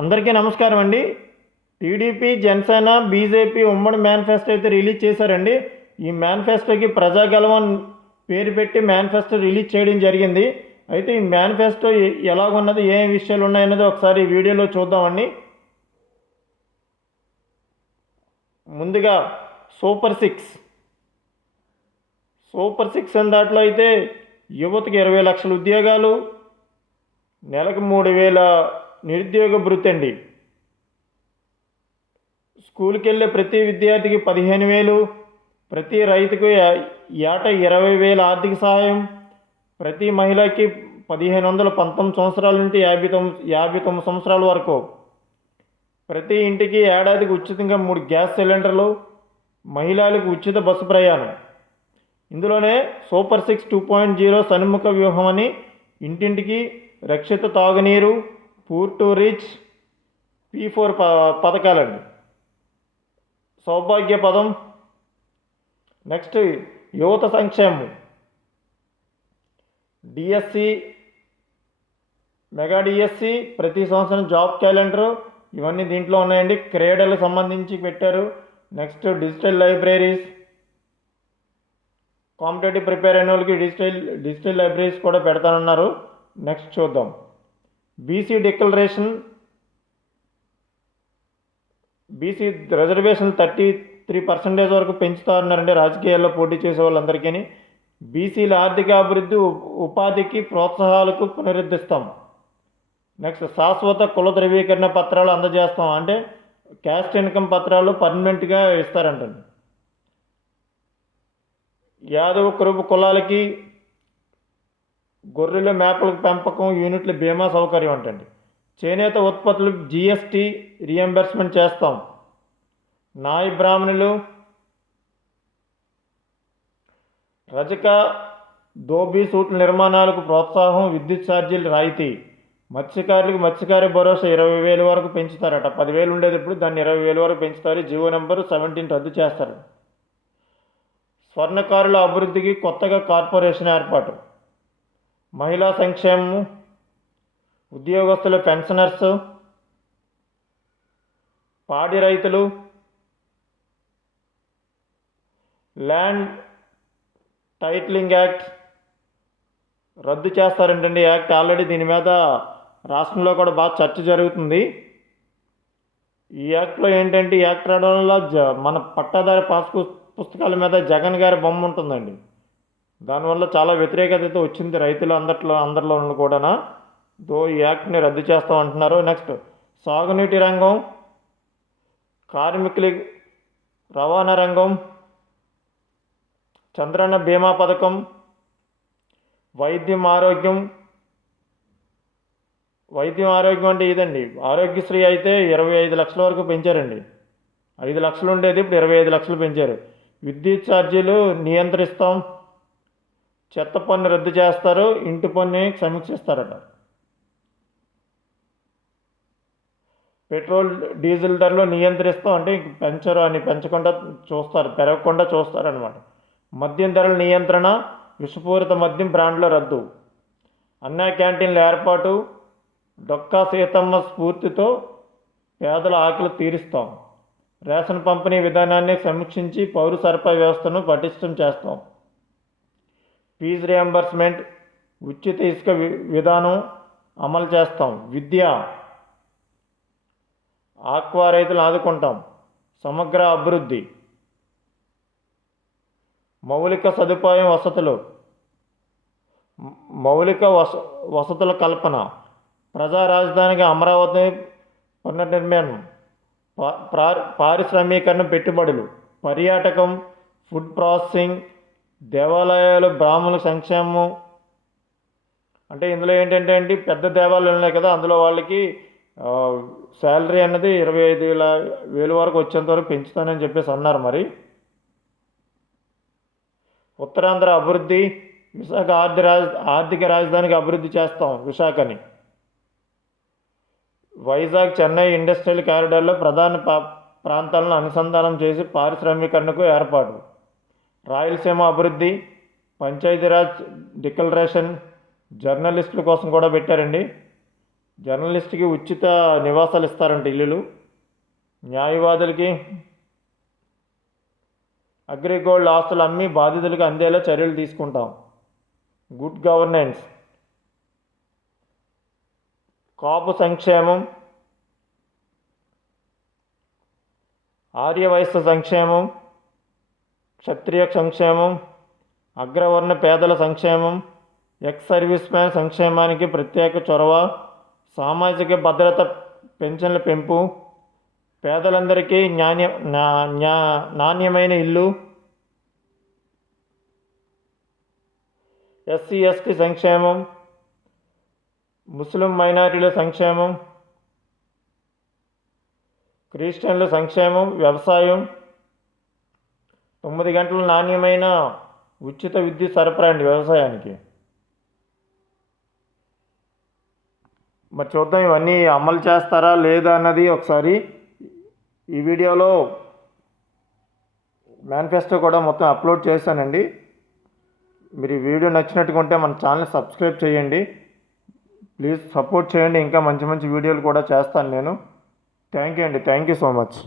అందరికీ నమస్కారం అండి. టీడీపీ జనసేన బీజేపీ ఉమ్మడి మేనిఫెస్టో అయితే రిలీజ్ చేశారండి. ఈ మేనిఫెస్టోకి ప్రజాగలవన్ పేరు పెట్టి మేనిఫెస్టో రిలీజ్ చేయడం జరిగింది. అయితే ఈ మేనిఫెస్టో ఎలాగున్నది ఏ విషయాలు ఉన్నాయన్నది ఒకసారి వీడియోలో చూద్దామండి. ముందుగా సూపర్ సిక్స్. సూపర్ సిక్స్ అని దాంట్లో అయితే యువతకి ఇరవై లక్షల ఉద్యోగాలు నెలకు మూడు వేల నిరుద్యోగ భృతి అండి స్కూల్కి వెళ్ళే ప్రతి విద్యార్థికి పదిహేను వేలు ప్రతి రైతుకు ఏట ఏటా ఇరవై వేల ఆర్థిక సహాయం ప్రతి మహిళకి పదిహేను వందల పంతొమ్మిది సంవత్సరాల నుండి యాభై తొమ్మిది యాభై తొమ్మిది సంవత్సరాల వరకు. ప్రతి ఇంటికి ఏడాదికి ఉచితంగా మూడు గ్యాస్ సిలిండర్లు మహిళలకు ఉచిత బస్సు ప్రయాణం. ఇందులోనే super six two point zero సన్ముఖ వ్యూహం అని ఇంటింటికి రక్షిత తాగునీరు పూర్టు రిచ్ పీ ఫోర్ ప పథకాలండి. సౌభాగ్య పదం. నెక్స్ట్ యువత సంక్షేమం. డిఎస్సి మెగా డిఎస్సి ప్రతి సంవత్సరం జాబ్ క్యాలెండరు ఇవన్నీ దీంట్లో ఉన్నాయండి. క్రీడలకు సంబంధించి పెట్టారు. Next digital libraries. Competitive prepare అయిన వాళ్ళకి డిజిటల్ డిజిటల్ లైబ్రరీస్ కూడా పెడతానన్నారు. నెక్స్ట్ చూద్దాం. BC declaration BC reservation thirty three percentage వరకు పెంచుతారన్నారండి. రాజకీయాల్లో పోటీ చేసే వాళ్ళందరికీ బీసీల ఆర్థిక అభివృద్ధి ఉపాధికి ప్రోత్సాహాలకు పునరుద్ధరిస్తాం. నెక్స్ట్ శాశ్వత కుల ధృవీకరణ పత్రాలు అందజేస్తాం. అంటే క్యాస్ట్ ఇన్కమ్ పత్రాలు పర్మనెంట్గా ఇస్తారంటండి. యాదవ కురుపు కులాలకి గొర్రెల మేకల పెంపకం యూనిట్ల బీమా సౌకర్యం అంటండి. చేనేత ఉత్పత్తులు జిఎస్టీ రియంబర్స్మెంట్ చేస్తాం. నాయి బ్రాహ్మణులు రజక దోబీ సూట్ల నిర్మాణాలకు ప్రోత్సాహం విద్యుత్ ఛార్జీలు రాయితీ. మత్స్యకారులకు మత్స్యకారి భరోసా ఇరవై వేల వరకు పెంచుతారట. పదివేలు ఉండేది ఇప్పుడు దాన్ని ఇరవై వేల వరకు పెంచుతారు. జీవో నెంబర్ సెవెంటీన్ రద్దు చేస్తారు. స్వర్ణకారుల అభివృద్ధికి కొత్తగా కార్పొరేషన్ ఏర్పాటు. మహిళా సంక్షేమము ఉద్యోగస్తుల పెన్షనర్స్ పాడి రైతులు ల్యాండ్ టైటిలింగ్ యాక్ట్ రద్దు చేస్తారంటండి. యాక్ట్ ఆల్రెడీ దీని మీద రాష్ట్రంలో కూడా బాగా చర్చ జరుగుతుంది. ఈ యాక్ట్లో ఏంటంటే ఈ యాక్ట్ రావడం వల్ల జ మన పట్టాదారి పాస్ పుస్తకాల మీద జగన్ గారి బొమ్మ ఉంటుందండి. దానివల్ల చాలా వ్యతిరేకత అయితే వచ్చింది రైతులు అందట్లో అందరిలో కూడా దో ఈ యాక్ట్ని రద్దు చేస్తాం అంటున్నారు. నెక్స్ట్ సాగునీటి రంగం కార్మికుల రవాణా రంగం చంద్రన్న బీమా పథకం వైద్యం ఆరోగ్యం. వైద్యం ఆరోగ్యం అంటే ఇదండి. ఆరోగ్యశ్రీ అయితే ఇరవై ఐదు లక్షల వరకు పెంచారండి. ఐదు లక్షలు ఉండేది ఇప్పుడు ఇరవై ఐదు లక్షలు పెంచారు. విద్యుత్ ఛార్జీలు నియంత్రిస్తాం. చెత్త పన్ను రద్దు చేస్తారు ఇంటి పన్ను సమీక్షిస్తారట పెట్రోల్ డీజిల్ ధరలు నియంత్రిస్తాం అంటే ఇంక పెంచరు అని పెంచకుండా చూస్తారు పెరగకుండా చూస్తారనమాట మద్యం ధరల నియంత్రణ విషపూరిత మద్యం బ్రాండ్ల రద్దు. అన్నా క్యాంటీన్ల ఏర్పాటు డొక్కా సీతమ్మ స్ఫూర్తితో పేదల ఆకలి తీరుస్తాం. రేషన్ పంపిణీ విధానాన్ని సమీక్షించి పౌర సరఫరా వ్యవస్థను పటిష్టం చేస్తాం. ఫీజు రియంబర్స్మెంట్ ఉచిత ఇసుక వి- విధానం అమలు చేస్తాం. విద్య. ఆక్వా రైతులను ఆదుకుంటాం. సమగ్ర అభివృద్ధి. మౌలిక సదుపాయం వసతులు. మౌలిక వస వసతుల కల్పన. ప్రజా రాజధానిగా అమరావతి పునర్నిర్మాణం. పారిశ్రామీకరణ పెట్టుబడులు. పర్యాటకం ఫుడ్ ప్రాసెసింగ్ దేవాలయాలు బ్రాహ్మణుల సంక్షేమం. అంటే ఇందులో ఏంటంటే అండి పెద్ద దేవాలయాలు ఉన్నాయి కదా అందులో వాళ్ళకి శాలరీ అన్నది ఇరవై ఐదు వేల వేలు వరకు వచ్చేంత వరకు పెంచుతానని చెప్పేసి అన్నారు మరి. ఉత్తరాంధ్ర అభివృద్ధి విశాఖ ఆర్థిక రాజ ఆర్థిక రాజధానికి అభివృద్ధి చేస్తాం విశాఖని. వైజాగ్ చెన్నై ఇండస్ట్రియల్ కారిడార్లో ప్రధాన పా ప్రాంతాలను అనుసంధానం చేసి పారిశ్రామికరణకు ఏర్పాటు. రాయలసీమ అభివృద్ధి పంచాయతీరాజ్ డిక్లరేషన్ జర్నలిస్టుల కోసం కూడా పెట్టారండి. జర్నలిస్ట్కి ఉచిత నివాసాలు ఇస్తారంట ఇల్లులు. న్యాయవాదులకి అగ్రిగోల్డ్ ఆస్తులు అమ్మి బాధితులకు అందేలా చర్యలు తీసుకుంటాం. Good governance. కాపు సంక్షేమం. ఆర్యవయస్సు సంక్షేమం. క్షత్రియ సంక్షేమం అగ్రవర్ణ పేదల సంక్షేమం ఎక్స్ సర్వీస్ మ్యాన్ సంక్షేమానికి ప్రత్యేక చొరవ సామాజిక భద్రత పెన్షన్ల పెంపు పేదలందరికీ నాణ్య నా- నాణ్యమైన ఇల్లు ఎస్సీ ఎస్టీ సంక్షేమం ముస్లిం మైనారిటీల సంక్షేమం క్రిస్టియన్ల సంక్షేమం వ్యవసాయం తొమ్మిది గంటల నాణ్యమైన ఉచిత విద్యుత్ సరఫరా అండి వ్యవసాయానికి. మరి చూద్దాం ఇవన్నీ అమలు చేస్తారా లేదా అన్నది ఒకసారి ఈ వీడియోలో మేనిఫెస్టో కూడా మొత్తం అప్లోడ్ చేశానండి. మీరు ఈ వీడియో నచ్చినట్టుగా ఉంటే మన ఛానల్ సబ్స్క్రైబ్ చేయండి. ప్లీజ్ సపోర్ట్ చేయండి. ఇంకా మంచి మంచి వీడియోలు కూడా చేస్తాను నేను. థ్యాంక్ యూ అండి. Thank you so much.